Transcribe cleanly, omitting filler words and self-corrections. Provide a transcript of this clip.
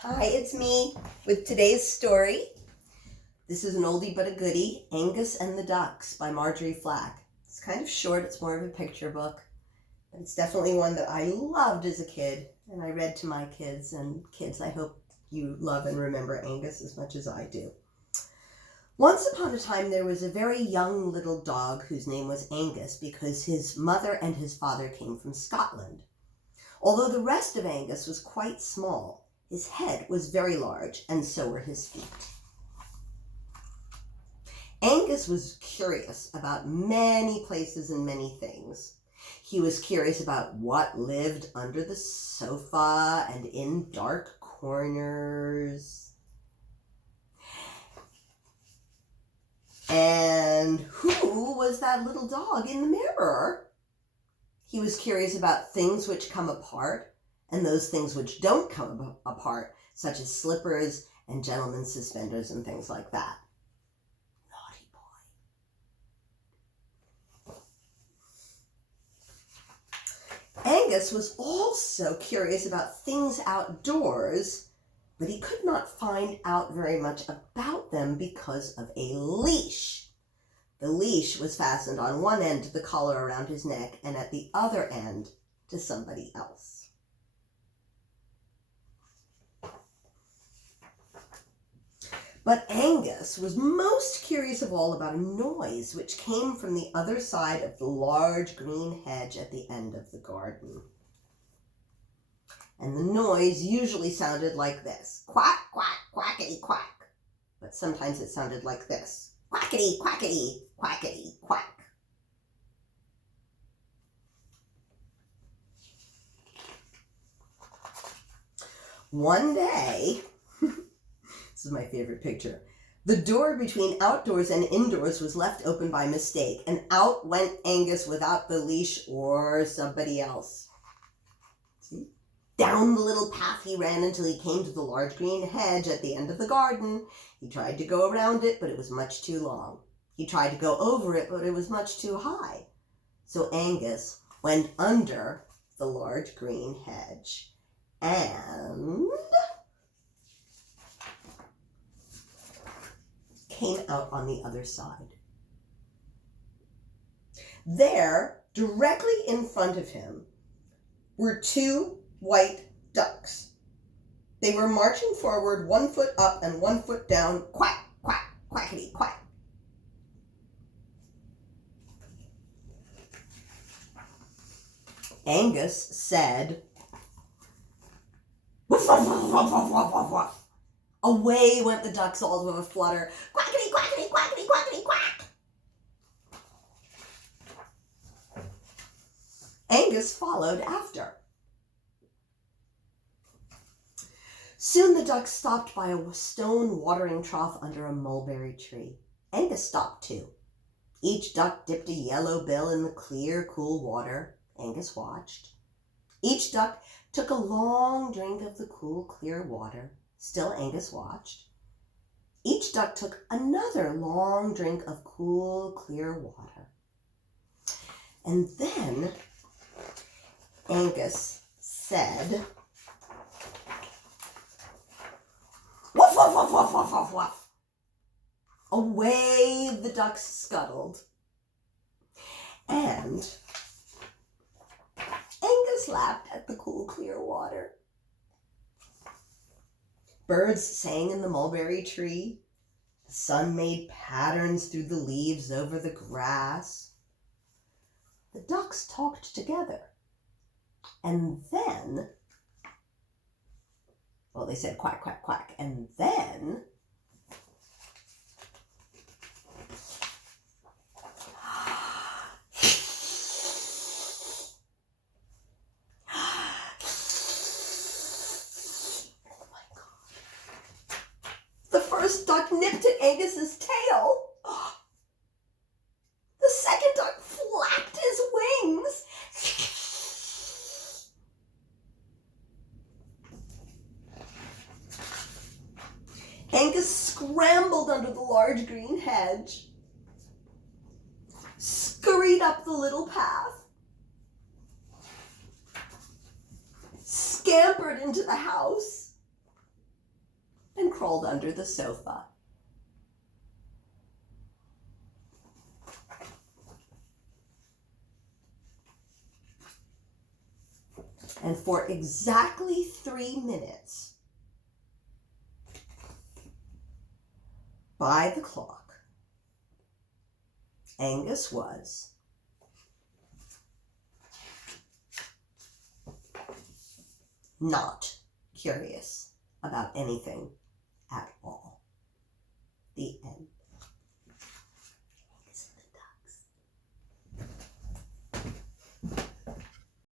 Hi, it's me with today's story. This is an oldie but a goodie, Angus and the Ducks by Marjorie Flack. It's kind of short, it's more of a picture book, but it's definitely one that I loved as a kid, and I read to my kids, and kids, I hope you love and remember Angus as much as I do. Once upon a time, there was a very young little dog whose name was Angus because his mother and his father came from Scotland. Although the rest of Angus was quite small, his head was very large, and so were his feet. Angus was curious about many places and many things. He was curious about what lived under the sofa and in dark corners. And who was that little dog in the mirror? He was curious about things which come apart and those things which don't come apart, such as slippers and gentlemen's suspenders and things like that. Naughty boy. Angus was also curious about things outdoors, but he could not find out very much about them because of a leash. The leash was fastened on one end to the collar around his neck and at the other end to somebody else. But Angus was most curious of all about a noise which came from the other side of the large green hedge at the end of the garden. And the noise usually sounded like this: quack, quack, quackity, quack. But sometimes it sounded like this: quackity, quackity, quackity, quack. One day, this is my favorite picture, the door between outdoors and indoors was left open by mistake, and out went Angus without the leash or somebody else. See? Down the little path he ran until he came to the large green hedge at the end of the garden. He tried to go around it, but it was much too long. He tried to go over it, but it was much too high. So Angus went under the large green hedge and came out on the other side. There, directly in front of him, were two white ducks. They were marching forward, 1 foot up and 1 foot down, quack, quack, quackity, quack. Angus said, "Woof, woof, woof, woof, woof, woof, woof, woof." Away went the ducks all of a flutter. Quackity, quackity, quackity, quackity, quack. Angus followed after. Soon the ducks stopped by a stone watering trough under a mulberry tree. Angus stopped too. Each duck dipped a yellow bill in the clear, cool water. Angus watched. Each duck took a long drink of the cool, clear water. Still Angus watched. Each duck took another long drink of cool, clear water. And then Angus said, "Woof, woof, woof, woof, woof, woof, woof." Away the ducks scuttled. And Angus lapped at the cool, clear water. Birds sang in the mulberry tree. The sun made patterns through the leaves over the grass. The ducks talked together. And then, well, they said quack, quack, quack. And then the first duck nipped at Angus's tail. The second duck flapped his wings. Angus scrambled under the large green hedge, scurried up the little path, scampered into the house, crawled under the sofa. And for exactly 3 minutes, by the clock, Angus was not curious about anything at all. The end.